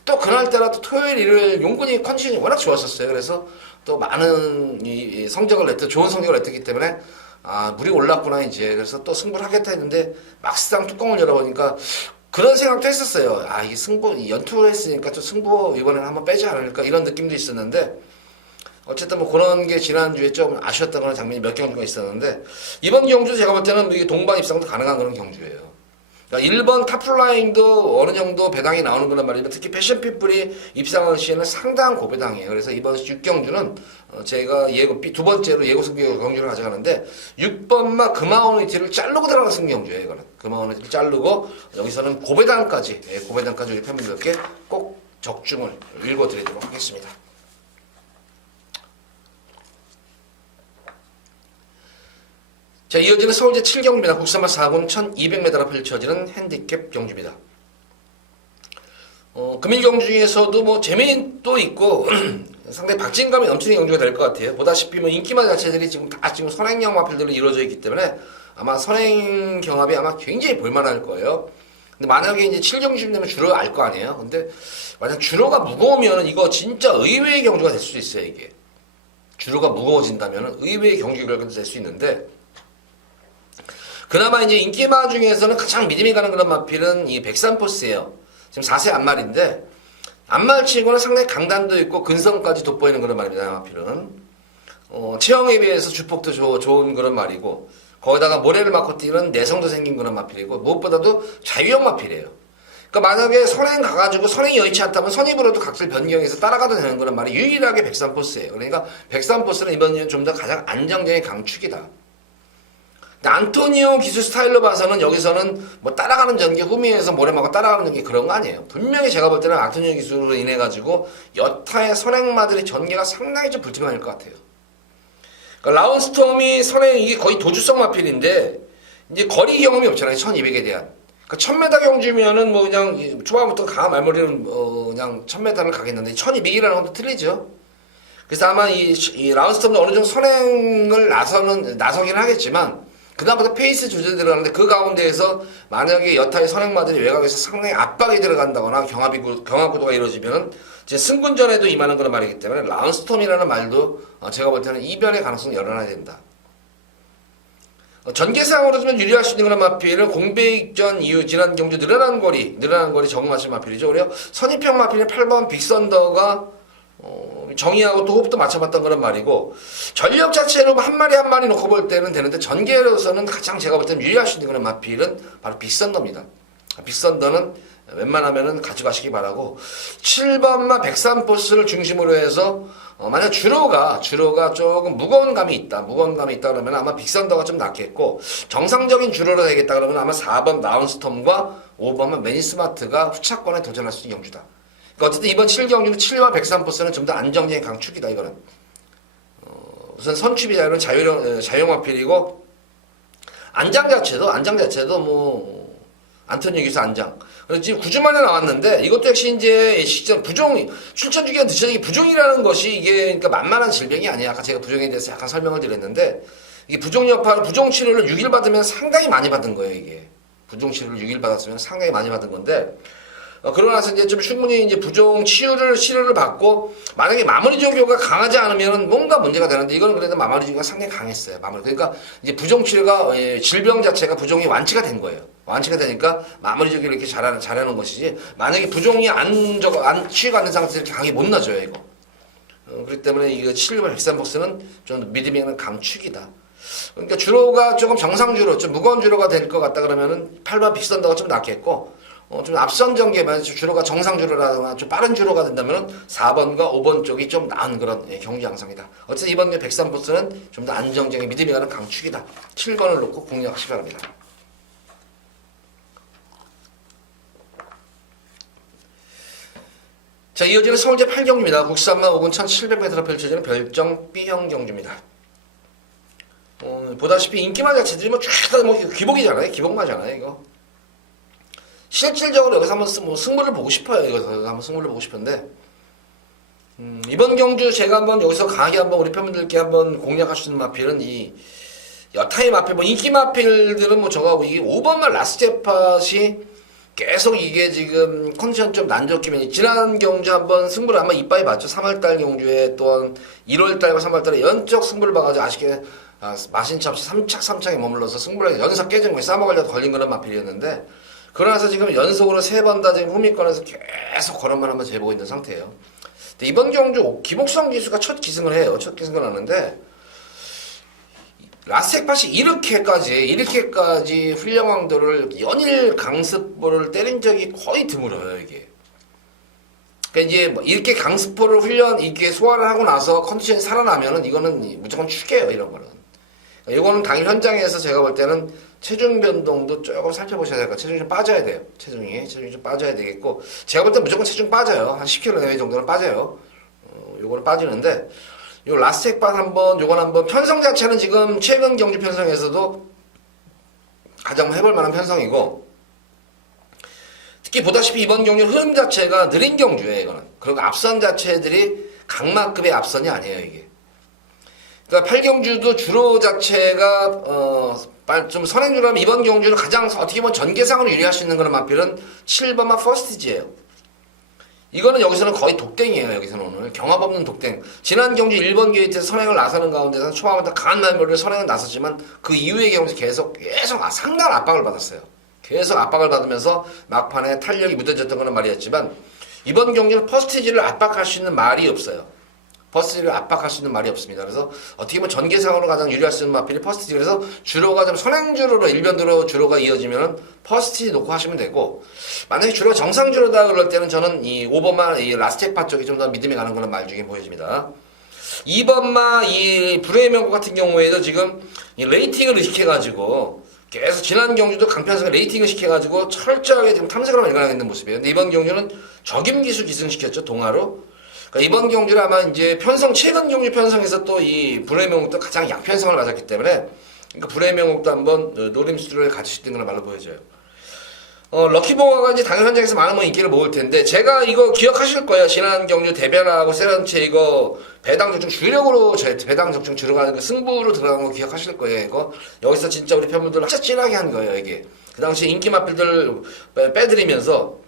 또 그날따라 또 토요일 일요일 용건이 컨디션이 워낙 좋았었어요. 그래서 또 많은 이 성적을 좋은 성적을 냈기 때문에 물이 올랐구나 이제. 그래서 또 승부를 하겠다 했는데 막상 뚜껑을 열어보니까 그런 생각도 했었어요. 이게 승부 연투를 했으니까 좀 승부 이번에는 한번 빼지 않을까 이런 느낌도 있었는데 어쨌든 뭐 그런 게 지난주에 좀 아쉬웠던 그런 장면이 몇 경주가 있었는데 이번 경주도 제가 볼 때는 이게 동반 입상도 가능한 그런 경주예요. 그러니까 1번 탑플라잉도 어느 정도 배당이 나오는 거란 말이지만 특히 패션피플이 입상한 시에는 상당한 고배당이에요. 그래서 이번 6경주는 제가 두 번째로 예고 승부 경주를 가져가는데 6번마 금화오니티를 자르고 들어가는 승부 경주예요. 이거는 금화오니티를 자르고 여기서는 고배당까지 우리 팬분들께 꼭 적중을 읽어드리도록 하겠습니다. 자, 이어지는 서울제 7경주입니다. 국산마 4군 1200m로 펼쳐지는 핸디캡 경주입니다. 금일 경주 중에서도 뭐 재미도 있고 상당히 박진감이 넘치는 경주가 될 것 같아요. 보다시피 뭐 인기마 자체들이 지금 선행형 마필들로 이루어져 있기 때문에 아마 선행 경합이 아마 굉장히 볼만할 거예요. 근데 만약에 이제 7경주쯤 되면 주로 알 거 아니에요. 근데 만약 주로가 무거우면 이거 진짜 의외의 경주가 될 수도 있어요. 이게 주로가 무거워진다면 의외의 경주 결과가 될 수 있는데. 그나마 이제 인기마 중에서는 가장 믿음이 가는 그런 마필은 이 백산포스예요. 지금 4세 앞말인데 앞말치고는 상당히 강단도 있고 근성까지 돋보이는 그런 말입니다. 마필은 체형에 비해서 주폭도 좋은 그런 말이고 거기다가 모래를 맞고 뛰는 내성도 생긴 그런 마필이고 무엇보다도 자유형 마필이에요. 그러니까 만약에 선행 가가지고 선행이 여의치 않다면 선입으로도 각질 변경해서 따라가도 되는 그런 말이 유일하게 백산포스예요. 그러니까 백산포스는 이번 년에 좀 더 가장 안정적인 강축이다. 안토니오 기술 스타일로 봐서는 여기서는 뭐 따라가는 전개 후미에서 모래마고 따라가는 전개 그런 거 아니에요. 분명히 제가 볼 때는 안토니오 기술로 인해 가지고 여타의 선행마들의 전개가 상당히 좀 불투명할 것 같아요. 그러니까 라운스톰이 선행 이게 거의 도주성 마필인데 이제 거리 경험이 없잖아요. 1200에 대한. 그러니까 1000m 경주면은 뭐 그냥 초반부터 강한 말머리는 그냥 1000m를 가겠는데 1200이라는 건 또 틀리죠. 그래서 아마 이 라운스톰도 어느 정도 선행을 나서긴 하겠지만 그다음부터 페이스 조절이 들어가는데 그 가운데에서 만약에 여타의 선행마들이 외곽에서 상당히 압박이 들어간다거나 경합구도가 이루어지면 이제 승군전에도 임하는 그런 말이기 때문에 라운스톰이라는 말도 제가 볼 때는 이변의 가능성이 열어놔야 된다. 전개상으로 좀 유리할 수 있는 그런 마필은 공백전 이후 지난 경주 늘어난 거리 적응 맞춤 마필이죠. 그래요. 선입형 마필인 8번 빅선더가 정의하고 또 호흡도 맞춰봤던 그런 말이고 전력 자체로 한 마리 한 마리 놓고 볼 때는 되는데 전개로서는 가장 제가 볼 때는 유리할 수 있는 그런 마필은 바로 빅선더입니다. 빅선더는 웬만하면은 가져가시기 바라고 7번마 백산포스를 중심으로 해서 만약 주로가 조금 무거운 감이 있다 그러면 아마 빅선더가 좀 낫겠고 정상적인 주로로 되겠다 그러면 아마 4번 라운스톰과 5번만 매니스마트가 후차권에 도전할 수 있는 경주다. 그러니까 어쨌든 이번 7경주는 7와 백산포스는 좀 더 안정적인 강축이다 이거는. 우선 선취비 자유형 마필이고 안장 자체도 뭐 안토니오 기수 안장. 그래서 지금 9주 만에 나왔는데 이것도 역시 이제 시점 출전 주기가 늦춰지기 부종이라는 것이 이게 그러니까 만만한 질병이 아니야. 아까 제가 부종에 대해서 약간 설명을 드렸는데 이게 부종 치료를 6일 받으면 상당히 많이 받은 거예요 이게. 부종 치료를 6일 받았으면 상당히 많이 받은 건데. 그러고 나서 이제 좀 충분히 이제 부종 치료를 받고 만약에 마무리 조교가 강하지 않으면 뭔가 문제가 되는데 이거는 그래도 마무리 조교가 상당히 강했어요. 그러니까 이제 부종 치료가 질병 자체가 부종이 완치가 된 거예요. 완치가 되니까 마무리 조교를 이렇게 잘하는 것이지 만약에 부종이 안 치유가 안 된 상태에서 이렇게 강하게 못 놔줘요 이거. 그렇기 때문에 이거 7번 백산복스는 좀 믿음이 가는 강축이다. 그러니까 주로가 조금 정상 주로, 좀 무거운 주로가 될 것 같다 그러면은 8번 빅선더가 좀 낫겠고, 좀 앞선 전개만 주로가 정상 주로라거나 좀 빠른 주로가 된다면은 4번과 5번 쪽이 좀 나은 그런 경기 양상이다. 어쨌든 이번 103포스는 좀 더 안정적인 믿음이 가는 강축이다. 7번을 놓고 공략하시기 바랍니다. 자, 이어지는 서울제 8경주입니다. 국산마 5군 1700m 펼쳐지는 별정 B형 경주입니다. 보다시피 인기마 자체들이 뭐 기복이잖아요. 기복마잖아요, 이거. 실질적으로 여기서 한번 승부를 보고 싶어요. 여기서 한번 승부를 보고 싶은데, 이번 경주 제가 한번 여기서 강하게 한번 우리 팬분들께 한번 공략할 수 있는 마필은 이 여타의 마필, 뭐 인기 마필들은 뭐 저거하고 이게 5번만 라스제팟이 계속 이게 지금 컨디션 좀 난좋기면 지난 경주 한번 승부를 한번 이빠이 봤죠. 3월달 경주에 또한 1월달과 3월달에 연적 승부를 봐가지고 아쉽게 마신 차 없이 3착에 머물러서 승부를 연속 깨진 거에 싸먹으려고 걸린 그런 마필이었는데, 그러나서 지금 연속으로 3번 다 지금 후미권에서 계속 걸음만 한번 재보고 있는 상태예요. 근데 이번 경주 기복성 기수가 첫 기승을 해요. 첫 기승을 하는데 라스텍팟이 이렇게까지 훌륭왕도를 연일 강습보를 때린 적이 거의 드물어요, 이게. 그러니까 이제 뭐 이렇게 강습포를 이렇게 소화를 하고 나서 컨디션이 살아나면은 이거는 무조건 축이에요, 이런 거는. 이거는 당일 현장에서 제가 볼 때는 체중 변동도 조금 살펴보셔야 될 것 같아요. 체중이 좀 빠져야 돼요. 체중이 좀 빠져야 되겠고, 제가 볼 때 무조건 체중 빠져요. 한 10kg 내외 정도는 빠져요. 요거는 빠지는데, 요 라스텍팟 요건 한번 편성 자체는 지금 최근 경주 편성에서도 가장 해볼 만한 편성이고, 특히 보다시피 이번 경주 흐름 자체가 느린 경주예요, 이거는. 그리고 앞선 자체들이 강마급의 앞선이 아니에요, 이게. 그러니까 8경주도 주로 자체가 좀 선행주라면 이번 경주는 가장 어떻게 보면 전개상으로 유리할 수 있는 그런 마필은 7번마 퍼스티지예요. 이거는 여기서는 거의 독땡이에요. 여기서는 오늘 경합 없는 독땡. 지난 경주 1번 게이트에서 선행을 나서는 가운데서 초반부터 강한 날모를 선행을 나섰지만 그 이후의 경우에서 계속 상당한 압박을 받았어요. 계속 압박을 받으면서 막판에 탄력이 무뎌졌던 거는 말이었지만, 이번 경기는 퍼스티지를 압박할 수 있는 말이 없어요. 퍼스티지를 압박할 수 있는 말이 없습니다. 그래서 어떻게 보면 전개상으로 가장 유리할 수 있는 마필이 퍼스티지. 그래서 주로가 좀 선행주로로 일변도로 주로가 이어지면은 퍼스티지 놓고 하시면 되고, 만약에 주로가 정상주로다 그럴 때는 저는 이 5번마 이 라스텍팟 쪽이 좀 더 믿음이 가는 그런 말 중에 보여집니다. 2번마 이 불의 명곡 같은 경우에도 지금 이 레이팅을 의식해가지고 계속 지난 경주도 강편성에 레이팅을 시켜가지고 철저하게 지금 탐색을 하고 일관하고 있는 모습이에요. 근데 이번 경주는 적임기수 기승시켰죠, 동화로. 그러니까 이번 경주는 아마 이제 최근 경주 편성에서 또 이 불의 명곡도 가장 약편성을 맞았기 때문에, 그러니까 불의 명곡도 한번 노림수를 갖출 수 있는 그런 말로 보여져요. 럭키봉화가 이제 당연 현장에서 많은 인기를 모을 텐데, 제가 이거 기억하실 거예요. 지난 경주 대변하고 세런체 이거 배당 적중 주력으로 배당 적중 들어가는 거 승부로 들어가는 거 기억하실 거예요. 이거 여기서 진짜 우리 팬분들 진짜 찐하게 한 거예요. 이게 그 당시 인기 마필들 빼드리면서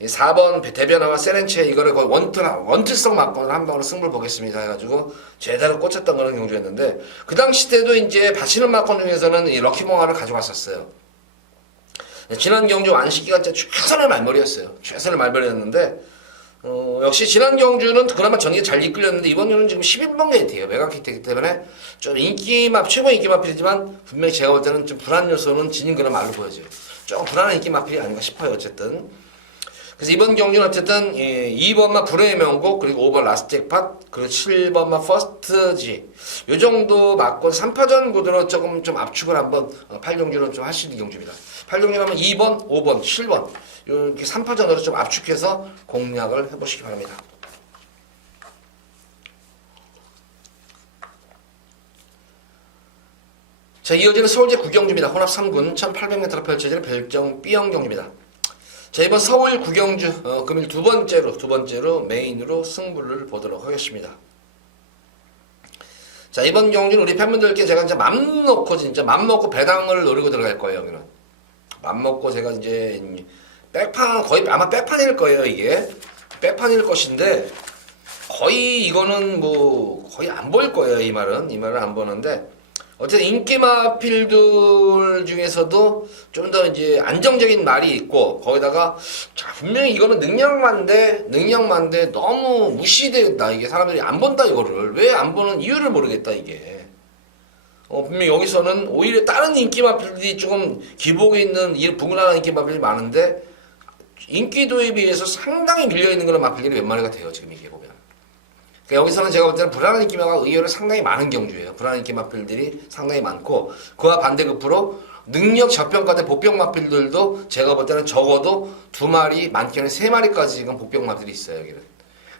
4번 대변하와 세렌체 이거를 거의 원투성 맞고는 한 방으로 승부를 보겠습니다 해가지고 제대로 꽂혔던 그런 경주였는데, 그 당시 때도 이제 바치는 마건 중에서는 이 럭키봉화를 가져갔었어요. 지난 경주 완식기가 진짜 최선의 말벌이었어요. 최선의 말벌이었는데, 역시 지난 경주는 그나마 전개 잘 이끌렸는데, 이번 경주는 지금 11번 게이트예요. 메가 게이트이기 때문에 좀 최고 인기 마필이지만 분명히 제가 볼 때는 좀 불안 요소는 지닌 그런 말로 보여져요. 좀 불안한 인기 마필이 아닌가 싶어요. 어쨌든. 그래서 이번 경주는 어쨌든 2번마 불의 명곡, 그리고 5번 라스텍팟, 그리고 7번마 퍼스트지, 요 정도 맞고 3파전 구도로 조금 좀 압축을 한번 8경주는 좀 할 수 있는 경주입니다. 8경주는 하면 2번, 5번, 7번 이렇게 3파전으로 좀 압축해서 공략을 해보시기 바랍니다. 자, 이어지는 서울제 9경주입니다. 혼합 3군 1800m 펼쳐지는 별정 B형 경주입니다. 자, 이번 서울 구경주 금일 두 번째로 메인으로 승부를 보도록 하겠습니다. 자, 이번 경주는 우리 팬분들께 제가 진짜 맘 먹고 배당을 노리고 들어갈 거예요. 여기는 맘 먹고 제가 이제 백판 거의 아마 백판일 거예요. 이게 백판일 것인데 거의 이거는 뭐 거의 안 보일 거예요. 이 말은 안 보는데, 어쨌든 인기 마필들 중에서도 좀 더 이제 안정적인 말이 있고, 거기다가 자, 분명히 이거는 능력만데 너무 무시된다. 이게 사람들이 안 본다. 이거를 왜 안 보는 이유를 모르겠다. 이게 분명 여기서는 오히려 다른 인기 마필들이 조금 기복에 있는 이 부근하는 인기 마필들이 많은데 인기도에 비해서 상당히 밀려있는 그런 마필들이 몇 마리가 돼요. 지금 이게 보면. 그러니까 여기서는 제가 볼 때는 불안한 인기 마가 의외로 상당히 많은 경주예요. 불안한 인기 마필들이 상당히 많고 그와 반대급부로 능력 저평가된 복병 마필들도 제가 볼 때는 적어도 2마리, 많게는 3마리까지 지금 복병 마필이 있어요. 여기는.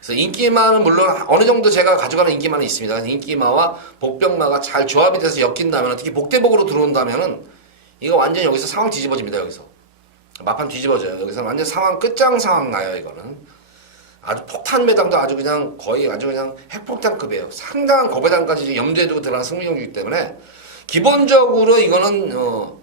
그래서 인기마는 물론 어느 정도 제가 가져가는 인기마는 있습니다. 인기마와 복병마가 잘 조합이 돼서 엮인다면, 특히 복대복으로 들어온다면은 이거 완전 여기서 상황 뒤집어집니다. 여기서 마판 뒤집어져요. 여기서 완전 상황 끝장 상황 나요. 이거는 아주 폭탄 매당도 아주 그냥 거의 아주 그냥 핵폭탄급이에요. 상당한 거배당까지 염두에 두고 들어가는 승리경주이기 때문에 기본적으로 이거는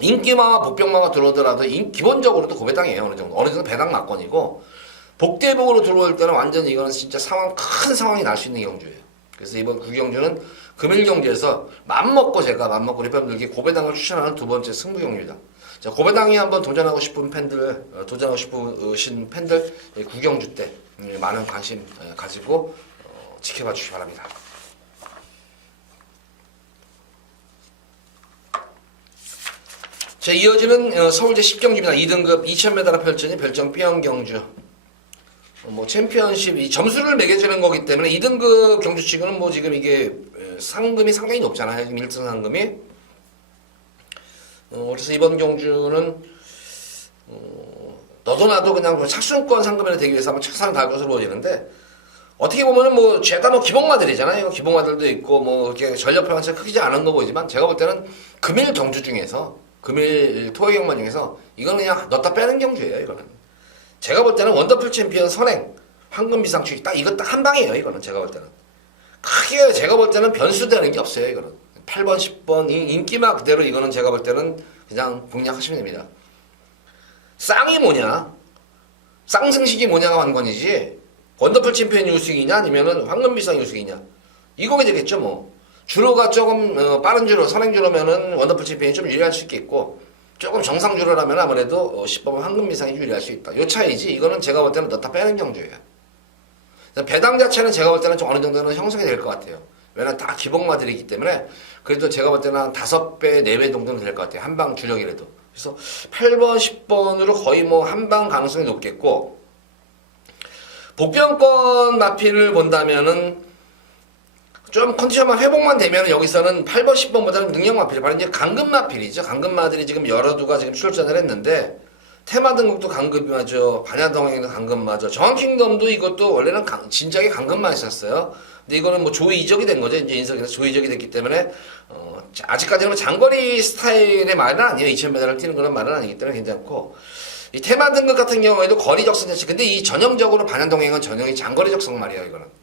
인기마와 복병마가 들어오더라도 기본적으로도 고배당이에요. 어느 정도 배당 막권이고. 복대복으로 들어올 때는 완전 이거는 진짜 큰 상황이 날 수 있는 경주예요. 그래서 이번 구경주는 금일경주에서 맘먹고 우리 팬들에게 고배당을 추천하는 두 번째 승부경주입니다. 자, 고배당이 한번 도전하고 싶은 팬들, 도전하고 싶으신 팬들, 구경주 때 많은 관심 가지고 지켜봐 주시기 바랍니다. 자, 이어지는 서울제 10경주입니다. 2등급 2000m 펼쳐진 별정 B형경주. 챔피언십, 이 점수를 매겨주는 거기 때문에 2등급 경주 치고는 지금 이게 상금이 상당히 높잖아요. 지금 1등 상금이. 그래서 이번 경주는, 너도 나도 그냥 착순권 상금에 되기 위해서 한번 최선을 다할 것으로 보이는데, 어떻게 보면은 죄다 기복마들이잖아요. 기복마들도 있고, 이렇게 전력 편차가 크지 않은 거 보이지만, 제가 볼 때는 금일 경주 중에서, 금일 토요 경마 중에서, 이거는 그냥 넣다 빼는 경주예요, 이거는. 제가 볼 때는 원더풀 챔피언 선행, 황금 비상추기 이거 딱 한 방이에요. 이거는 제가 볼 때는 크게 제가 볼 때는 변수되는 게 없어요. 이거는 8번, 10번 인기마 그대로 이거는 제가 볼 때는 그냥 공략하시면 됩니다. 쌍이 뭐냐, 쌍승식이 뭐냐가 관건이지 원더풀 챔피언이 우승이냐 아니면은 황금 비상이 우승이냐 이거가 되겠죠. 주로가 조금 빠른 주로 선행 주로면은 원더풀 챔피언이 좀 유리할 수 있겠고. 조금 정상 주로라면 아무래도 10번 황금 미상이 유리할 수 있다. 요 차이지. 이거는 제가 볼 때는 넣다 빼는 경주예요. 배당 자체는 제가 볼 때는 좀 어느 정도는 형성이 될 것 같아요. 왜냐면 다 기복마들이기 때문에 그래도 제가 볼 때는 한 5배, 4배 정도는 될 것 같아요. 한방 주력이라도. 그래서 8번, 10번으로 거의 한방 가능성이 높겠고 복병권 마필을 본다면은 좀 컨디션만 회복만 되면 여기서는 8번, 10번보다는 능력 마필, 바로 이제 강급 마필이죠. 강급 마들이 지금 여러 두가 지금 출전을 했는데 테마 등급도 강급마죠. 반야동행도 강급마죠. 정한킹덤도 이것도 원래는 진작에 강급마 있었어요. 근데 이거는 조이 이적이 된 거죠. 이제 인석에서 조이 이적이 됐기 때문에 아직까지는 장거리 스타일의 말은 아니에요. 2000m를 뛰는 그런 말은 아니기 때문에 괜찮고 이 테마 등급 같은 경우에도 거리 적성 자체. 근데 이 전형적으로 반야동행은 전형이 장거리 적성 말이에요.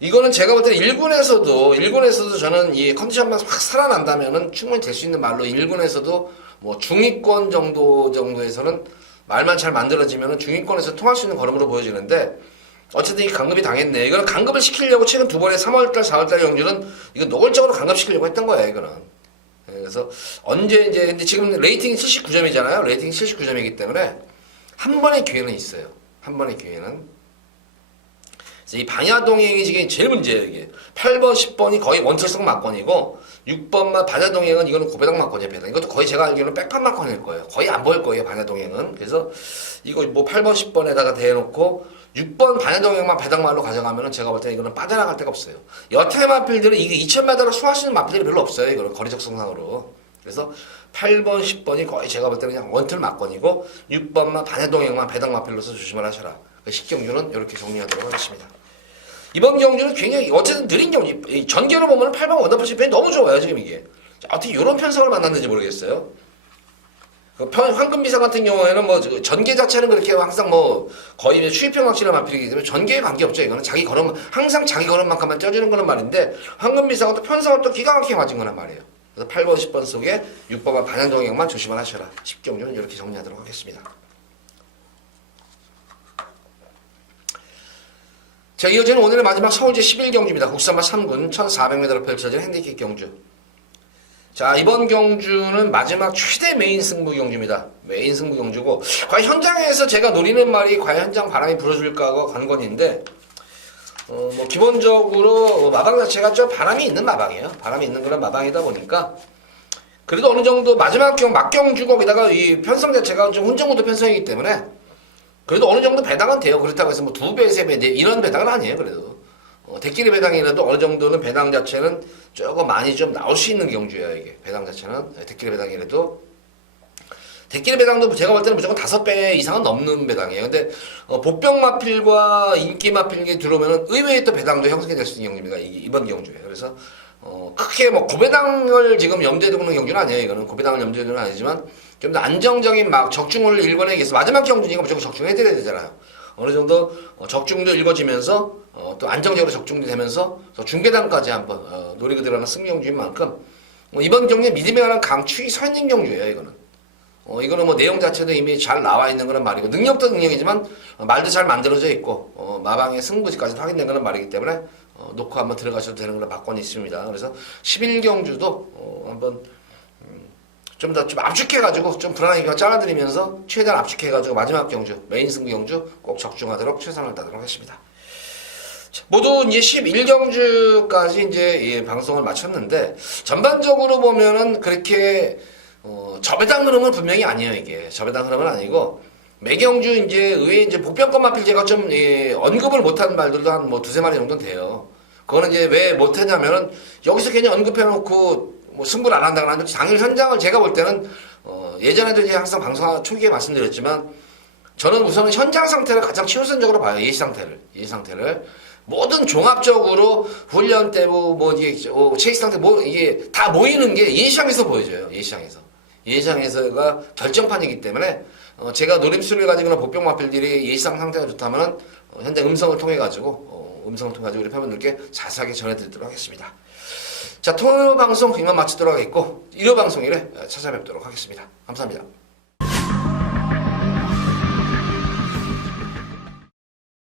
이거는 제가 볼 때는 1군에서도 저는 이 컨디션만 확 살아난다면은 충분히 될 수 있는 말로 1군에서도 중위권 정도에서는 말만 잘 만들어지면은 중위권에서 통할 수 있는 걸음으로 보여지는데 어쨌든 이 강급이 당했네. 이거는 강급을 시키려고 최근 2번의 3월달, 4월달 경주는 이거 노골적으로 강급시키려고 했던 거예요, 이거는. 그래서 근데 지금 레이팅이 79점이잖아요. 레이팅이 79점이기 때문에 한 번의 기회는 있어요. 한 번의 기회는. 이 반야동행이 지금 제일 문제예요. 이게 8번, 10번이 거의 원철성 막권이고 6번만 반야동행은 이거는 고배당 막권이에요. 배당. 이것도 거의 제가 알기로는 백판 막권일 거예요. 거의 안 보일 거예요. 반야동행은. 그래서 이거 8번, 10번에다가 대놓고 6번 반야동행만 배당말로 가져가면은 제가 볼 때는 이거는 빠져나갈 데가 없어요. 여태 마필들은 이게 2000m로 수하시는 마필들이 별로 없어요. 이거는 거리 적성상으로. 그래서 8번, 10번이 거의 제가 볼 때는 그냥 원틀 막권이고 6번만 반야동행만 배당 마필로서 조심을 하셔라. 10경주는 이렇게 정리하도록 하겠습니다. 이번 경주는 굉장히 어쨌든 느린 경주. 전개로 보면 8번 원더풀 챔피언이 너무 좋아요. 지금 이게. 어떻게 이런 편성을 만났는지 모르겠어요. 황금비상 같은 경우에는 전개 자체는 그렇게 항상 거의 수입형 확실한 마필이기 때문에 전개에 관계없죠. 이거는 항상 자기 걸음만큼만 쪄주는 거란 말인데 황금비상은 또 편성을 또 기가 막히게 맞은 거란 말이에요. 그래서 8번, 10번 속에 6번과 반야동행만 조심을 하셔라. 10경주는 이렇게 정리하도록 하겠습니다. 자, 이어지는 오늘의 마지막 서울제 11경주입니다. 국산마 3군 1400m로 펼쳐진 핸디캡 경주. 자, 이번 경주는 마지막 최대 메인 승부 경주입니다. 메인 승부 경주고 과연 현장에서 제가 노리는 말이 과연 현장 바람이 불어줄까가 관건인데 뭐 기본적으로 마방 자체가 좀 바람이 있는 마방이에요. 바람이 있는 그런 마방이다 보니까 그래도 어느 정도 마지막 막경주 거기다가 이 편성 자체가 좀 훈정구도 편성이기 때문에 그래도 어느 정도 배당은 돼요. 그렇다고 해서 뭐 2배, 3배 이런 배당은 아니에요. 그래도 대끼리 배당이라도 어느 정도는 배당 자체는 조금 많이 좀 나올 수 있는 경주예요. 이게 배당 자체는 대끼리 배당이라도 대끼리 배당도 제가 볼 때는 무조건 5배 이상은 넘는 배당이에요. 근데 복병 마필과 인기 마필이 들어오면 의외의 또 배당도 형성이 될 수 있는 경주입니다. 이번 경주에. 그래서 크게 뭐 고배당을 지금 염두에 두고 있는 경주는 아니에요. 이거는 고배당을 염두에 두는 건 아니지만 좀 더 안정적인 막 적중을 일관하기 위해서 마지막 경주니까 무조건 적중해드려야 되잖아요. 어느 정도 적중도 읽어지면서 또 안정적으로 적중도 되면서 중계단까지 한번 노리고 들어가는 승리 경주인 만큼 이번 경기에 믿음에 관한 강추위 서 있는 경주예요. 이거는 뭐 내용 자체도 이미 잘 나와 있는 그런 말이고 능력도 능력이지만 말도 잘 만들어져 있고 마방의 승부지까지 확인된 그런 말이기 때문에 놓고 한번 들어가셔도 되는 그런 박권이 있습니다. 그래서 11경주도 한번 좀 더 좀 압축해가지고 좀 불안하게 잘라드리면서 최대한 압축해가지고 마지막 경주 메인 승부 경주 꼭 적중하도록 최선을 다하도록 하겠습니다. 모두 이제 11경주까지 이제 방송을 마쳤는데 전반적으로 보면은 그렇게 저배당 흐름은 분명히 아니에요. 이게 저배당 흐름은 아니고 매경주 이제 의외 이제 복병권 마필 제가 좀 언급을 못한 말들도 한 뭐 2-3마리 정도는 돼요. 그거는 이제 왜 못했냐면은 여기서 괜히 언급해놓고 뭐 승부를 안 한다거나 하는데 당일 현장을 제가 볼 때는 예전에도 이제 항상 방송 초기에 말씀드렸지만 저는 우선 현장 상태를 가장 최우선적으로 봐요. 예시 상태를 모든 종합적으로 훈련 때고 뭐 이게 체익 상태 뭐 이게 다 모이는 게 예시장에서 보여져요. 예시장에서가 결정판이기 때문에 제가 노림수를 가지고는 복병 마필들이 예시상 상태가 좋다면은 현재 음성을 통해 가지고 우리 팬분들께 자세하게 전해드리도록 하겠습니다. 자, 토요일 방송 이만 마치도록 하겠고 일요 방송 일에 찾아뵙도록 하겠습니다. 감사합니다.